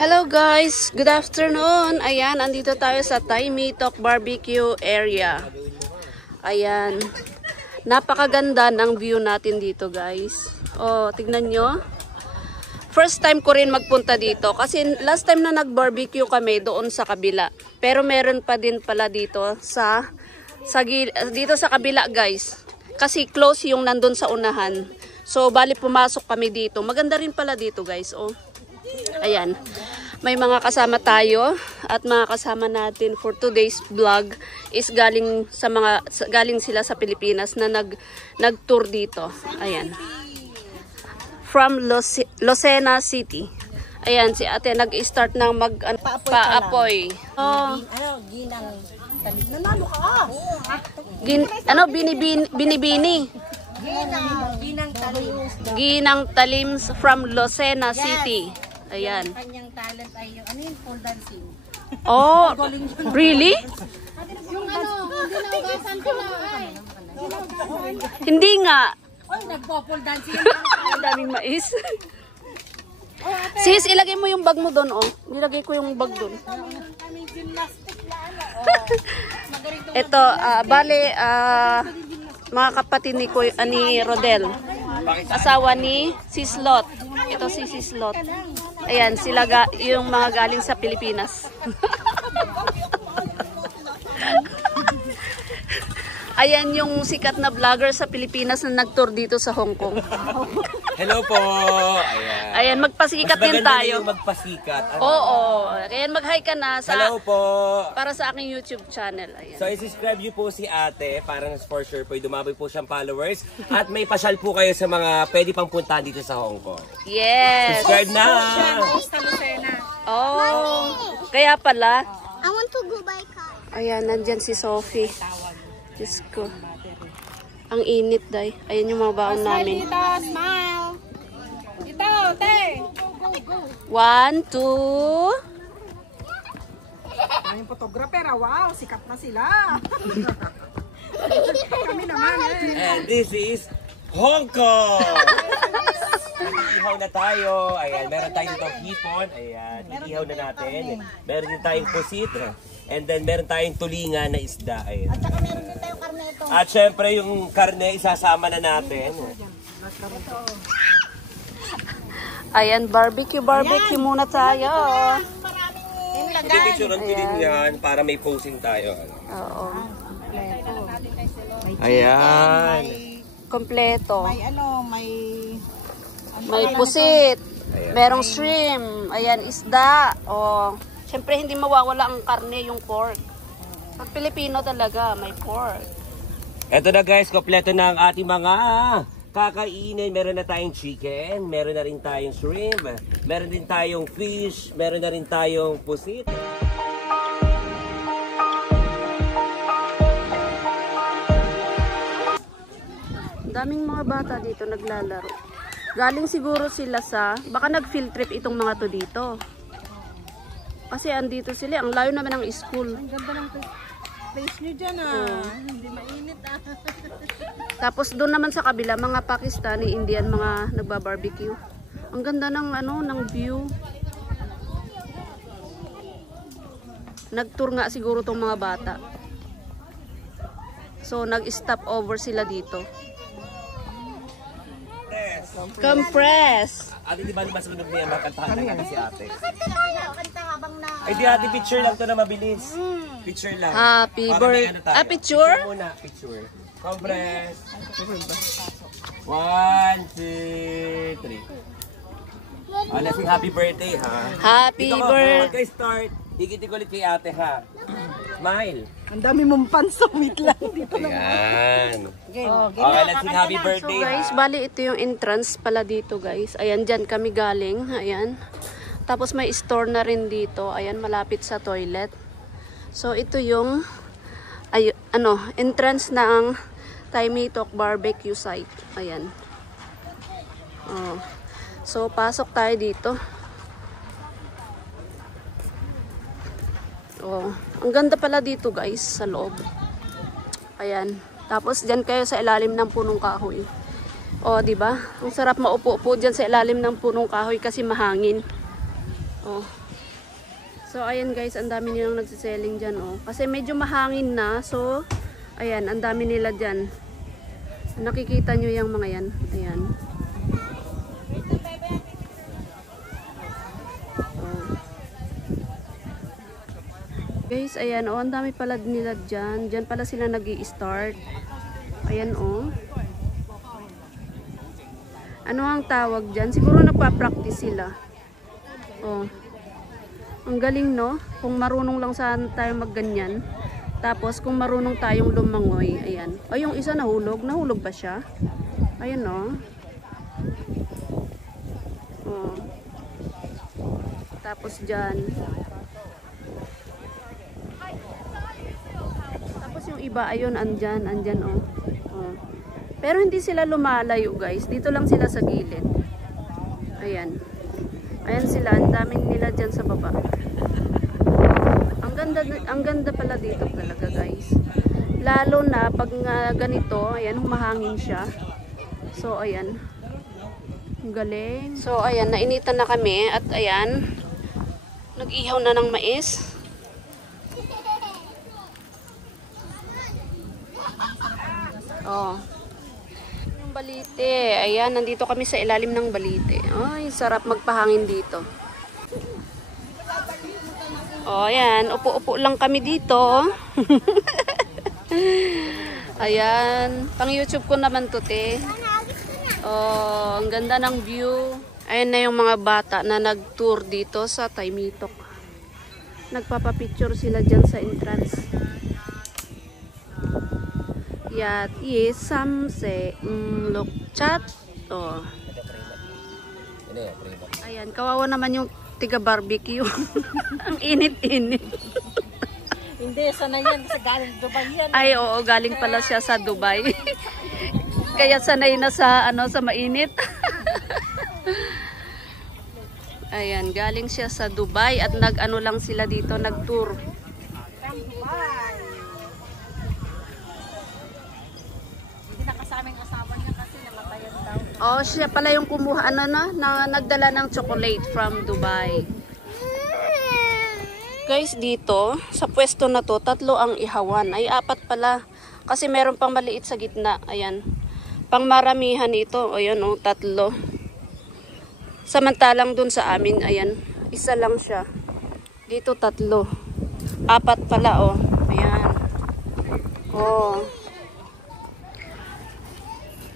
Hello guys, good afternoon. Ayan, andito tayo sa Thai Mitok Barbecue area. Ayan, napakaganda ng view natin dito guys. Oh, tignan nyo. First time ko rin magpunta dito kasi last time na nag-barbecue kami doon sa kabila. Pero meron pa din pala dito dito sa kabila guys. Kasi close yung nandun sa unahan. So, bali pumasok kami dito. Maganda rin pala dito guys. Oh. Ayan. May mga kasama tayo at mga kasama natin for today's vlog is galing sila sa Pilipinas na nag-tour dito. Ayan. From Lucena City. Ayan, si ate nag-start ng pa-apoy. Oh. Binibini. Ginang Talims from Lucena City. Ayan. Ang kanyang talent ay yung pole dancing. Oh, really? Yung ginaugasan ko na ay. Hindi nga. Oy, nagpo-pole dancing. Ang daming mais. Sis, ilagay mo yung bag mo doon, oh. Nilagay ko yung bag doon. Kaming gymnastic na ano. Ito, bale, mga kapatid ni Rodel. Asawa ni Sislot. Ito si Sislot. Ayan, sila yung mga galing sa Pilipinas. Ayan yung sikat na vlogger sa Pilipinas na nag-tour dito sa Hong Kong. Hello po. Ayan. Ayan, magpasikat din tayo. Magpasikat. Oo. Ayan, mag-hi ka na sa Hello po. para sa aking YouTube channel. Ayan. So, i-subscribe niyo po si ate para for sure po dumaboy po siyang followers. At may pasyal po kayo sa mga pwede pang puntahan dito sa Hong Kong. Yes. Subscribe na. Oh. Kaya pala. I want to go by car. Ayan, nandyan si Sophie. Diyos ko. Ang init, day. Ayan yung mga baon namin. Smile. Ito, te. 1, 2. Ang photographer, wow, sikat na sila. Kami naman eh. And this is Hong Kong. Ihaw na tayo. Ayan, meron tayong dito hipon. Ayan, ihaw na natin. Meron din tayong pusit. And then meron tayong tulingan na isda. Ayan. At saka meron din tayong karne ito. At syempre yung karne isasama na natin. Ayan, barbecue muna tayo. Maraming lagay. Pipicturean ko din yan para may posing tayo. Oo. Ayan. Kompleto. May ano, May pusit. Merong shrimp. Ayan, isda. Oh. Siyempre, hindi mawawala ang karne, yung pork. Pag Pilipino talaga, may pork. Eto na guys, kompleto na ang ating mga kakainin. Meron na tayong chicken, meron na rin tayong shrimp, meron din tayong fish, meron na rin tayong pusit. Daming mga bata dito naglalaro. Galing siguro sila baka nag-field trip itong mga to dito. Kasi andito sila, ang layo naman ng school. Ang ganda ng face nyo dyan ah. Hindi mainit ah. Tapos doon naman sa kabila, mga Pakistani, Indian, mga nagbabarbecue. Ang ganda ng ng view. Nag-tour nga siguro tong mga bata. So nag-stop over sila dito. Compress. Ate, di ba mas sunog niya makantahan na nga si ate? Kanta habang na... Ay di ate, picture lang to na mabilis. Picture lang. Happy Para may birthday. tayo. Picture? Picture muna, picture. Compress. 1, 2, 3. Oh, lasing happy birthday ha. Happy Dito ko, birthday. huwag kayo start. Higit ulit kay ate ha. Smile. Ang dami mong pansumit lang dito. Ayan. Oh, Okay, lasing happy birthday So guys, ha. bali ito yung entrance pala dito guys. Ayan, dyan kami galing. Ayan. Tapos may store na rin dito. Ayan, malapit sa toilet. So ito yung entrance ng Thai Mitok Barbecue site. Ayan. Oh. So pasok tayo dito. Oh, ang ganda pala dito guys sa loob. Ayan. Tapos diyan kayo sa ilalim ng punong kahoy. Oh, di ba? Ang sarap maupo-upo diyan sa ilalim ng punong kahoy kasi mahangin. Oh. So, ayan guys, ang dami nilang nagsiselling dyan, oh. Kasi medyo mahangin na. So, ayan, ang dami nila dyan. Nakikita nyo yung mga yan. Ayan. Oh. Guys, ayan, oh, ang dami pala nila dyan. Dyan pala sila nag-i-start. Ayan, oh. Ano ang tawag dyan? Siguro nagpa-practice sila. Oh. Ang galing, no? Kung marunong lang saan tayo magganyan. Tapos, kung marunong tayong lumangoy. Ayan. O, yung isa nahulog. Nahulog ba siya? Ayan, no? Oh. Tapos, dyan. Tapos, yung iba, ayun, andyan, oh. Oh. Pero, hindi sila lumalayo, guys. Dito lang sila sa gilid. Ayan. Ayan sila, ang daming nila dyan sa baba. Ang ganda pala dito talaga, guys. Lalo na pag ganito, ayan, humahangin siya. So, ayan. Ang galing. So, ayan, nainitan na kami at ayan, nag-ihaw na ng mais. Oh. Balite. Ayan, nandito kami sa ilalim ng balite. Ay, sarap magpahangin dito. O, ayan. Upo-upo lang kami dito. Ayan. Pang YouTube ko naman to, te. O, ang ganda ng view. Ayan na yung mga bata na nag-tour dito sa Taymitok. Nagpapapicture sila dyan sa entrance. Yat is samse lokchat. Oh. Ayan, kawawa naman yung tiga barbecue. Ang init-init. Hindi, sanay yan. Sa galing Dubai yan. Ay, oo, galing pala siya sa Dubai. Kaya sanay na sa ano, sa mainit. Ayan, galing siya sa Dubai at nag-ano lang sila dito, nag-tour. Oh, siya pala yung kumuha ano na nagdala ng chocolate from Dubai. Guys, dito sa pwesto na to, 3 ang ihawan. Ay 4 pala. Kasi meron pang maliit sa gitna. Ayan. Pang maramihan ito. Ayan, oh, 3. Samantalang dun sa amin, ayan, 1 lang siya. Dito 3. 4 pala, oh. Ayan. Oh.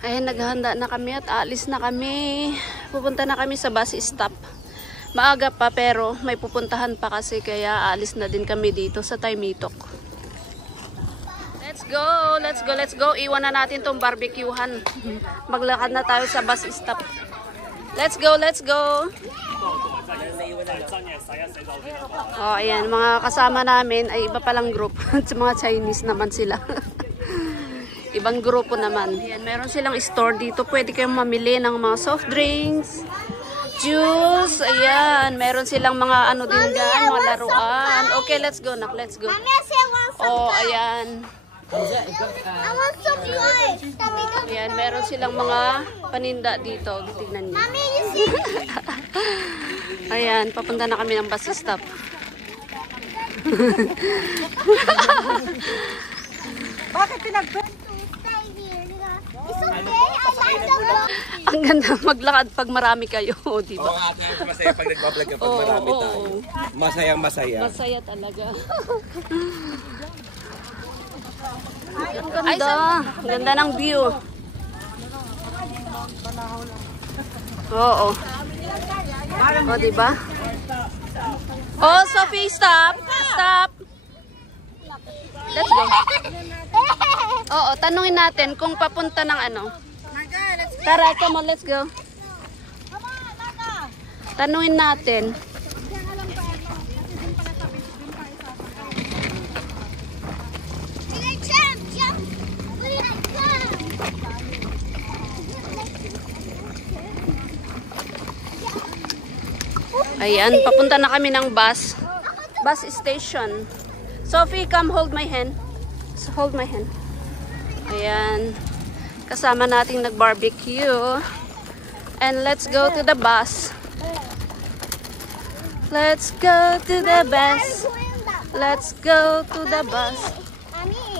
Ayan, naghahanda na kami at aalis na kami. Pupunta na kami sa bus stop. Maaga pa pero may pupuntahan pa kasi kaya aalis na din kami dito sa Taymitok. Let's go! Let's go! Let's go! Iwan na natin tong barbecuehan. Maglakad na tayo sa bus stop. Let's go! Let's go! Oh, ayan. Mga kasama namin ay iba palang group. Mga Chinese naman sila. Ibang grupo naman. Ayan, meron silang store dito. Pwede kayong mamili ng mga soft drinks, juice. Ayan, meron silang mga ano din dyan, mga laruan. Okay, let's go, nak. Let's go. Oh, ayan. Ayan, meron silang mga paninda dito. Tignan niyo. Ayan, papunta na kami ng bus stop. Bakit pinagpapalala? Ang ganda maglakad pag marami kayo, di ba? Oo, masaya pag nagbablog ka pag marami tayo. Masayang masaya. Masaya talaga. Ang ganda. Ang ganda ng view. Oo. O, di ba? Oh, Sophie, stop. Stop. Let's go. Oo, tanungin natin kung papunta ng ano. Tara, come on, let's go. Tanungin natin. Ayan, papunta na kami ng bus station. Sophie, come hold my hand. Hold my hand. Ayan. Kasama nating nag-barbecue. And let's go to the bus. Let's go to the bus. Let's go to the bus.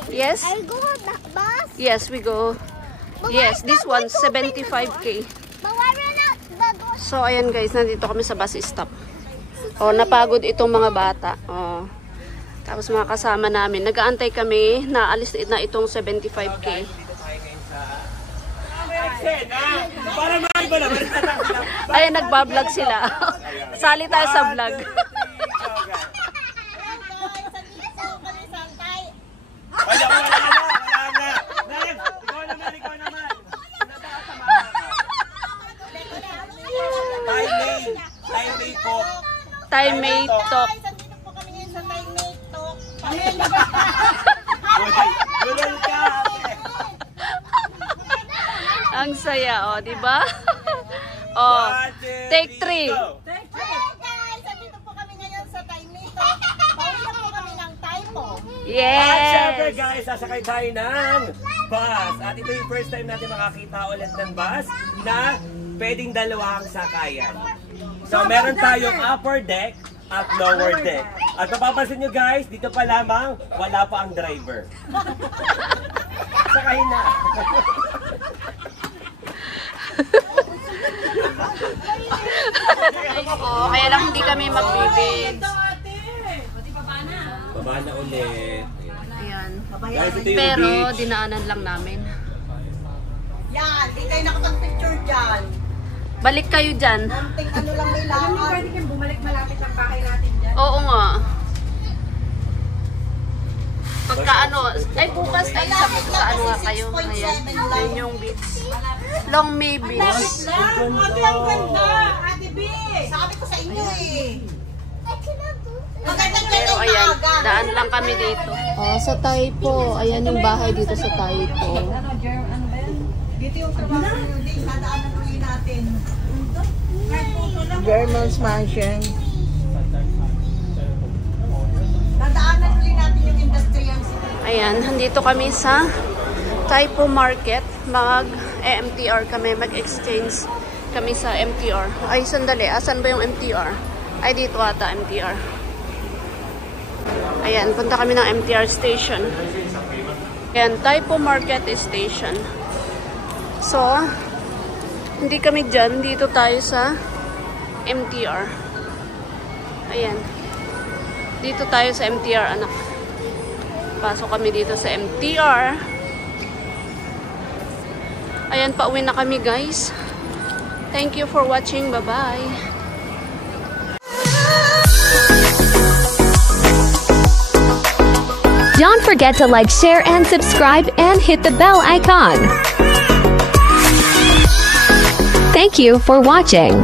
Yes? I go on the bus. Yes, we go. Yes, this one, 75K. But why we're not the door? So, ayan guys, nandito kami sa bus stop. Oh, napagod itong mga bata. Oh. Tapos mga kasama namin, nag-aantay kami na alis na itong 75K. Para maiba naman. Ayan, nagbablog sila. Sali tayo sa vlog. Wala na. Ikaw naman. Time po. Time-mate talk. Dito po kami ngayon sa Time-mate Talk. Gulol ka. Ang saya, oh, di ba? Oh, take 3. Hi guys! Dito po kami ngayon sa Time-mate Talk. Pauwi po kami ng typo. At syempre Yes! guys, sasakay tayo ng bus. At ito yung first time natin makakita ulit ng bus na pwedeng dalawang sakayan. So meron tayong upper deck at lower deck. At mapapansin nyo guys, dito pa lamang, wala pa ang driver. Sakay na. Oh, kaya lang hindi kami magbibid. Baba na ulit. Ayan. Guys, ito yung Pero, beach. dinaanan lang namin. Yan, di kayo nakapag-picture dyan. Balik kayo dyan. Konting ano lang may lakad. Pwede kayong bumalik malapit ng bahay natin dyan. Oo nga. Pagka ano, ay bukas kayo sa ano nga kayo. Ayan. Ayan yung beach. Long May Beach. Ate, ang ganda! Ate B! Sabi ko sa inyo eh. Pero ayan, daan lang kami dito. Oh, sa Taipo. Ayan yung bahay dito sa Taipo. Dito yung trabaho nyo din. Nadaanan ulit natin. German's Mansion. Nadaanan ulit natin yung industrial city. Ayan, nandito kami sa Taipo Market. Mag-MTR kami, mag-exchange kami sa MTR. Ay, sandali. Asan ba yung MTR? Ay, dito ata MTR. Ayan, punta kami ng MTR station. Ayan, Taipo Market Station. So, hindi kami dyan. Dito tayo sa MTR. Ayan. Dito tayo sa MTR, anak. Pasok kami dito sa MTR. Ayan, pauwi na kami, guys. Thank you for watching. Bye-bye. Don't forget to like, share, and subscribe, and hit the bell icon. Thank you for watching.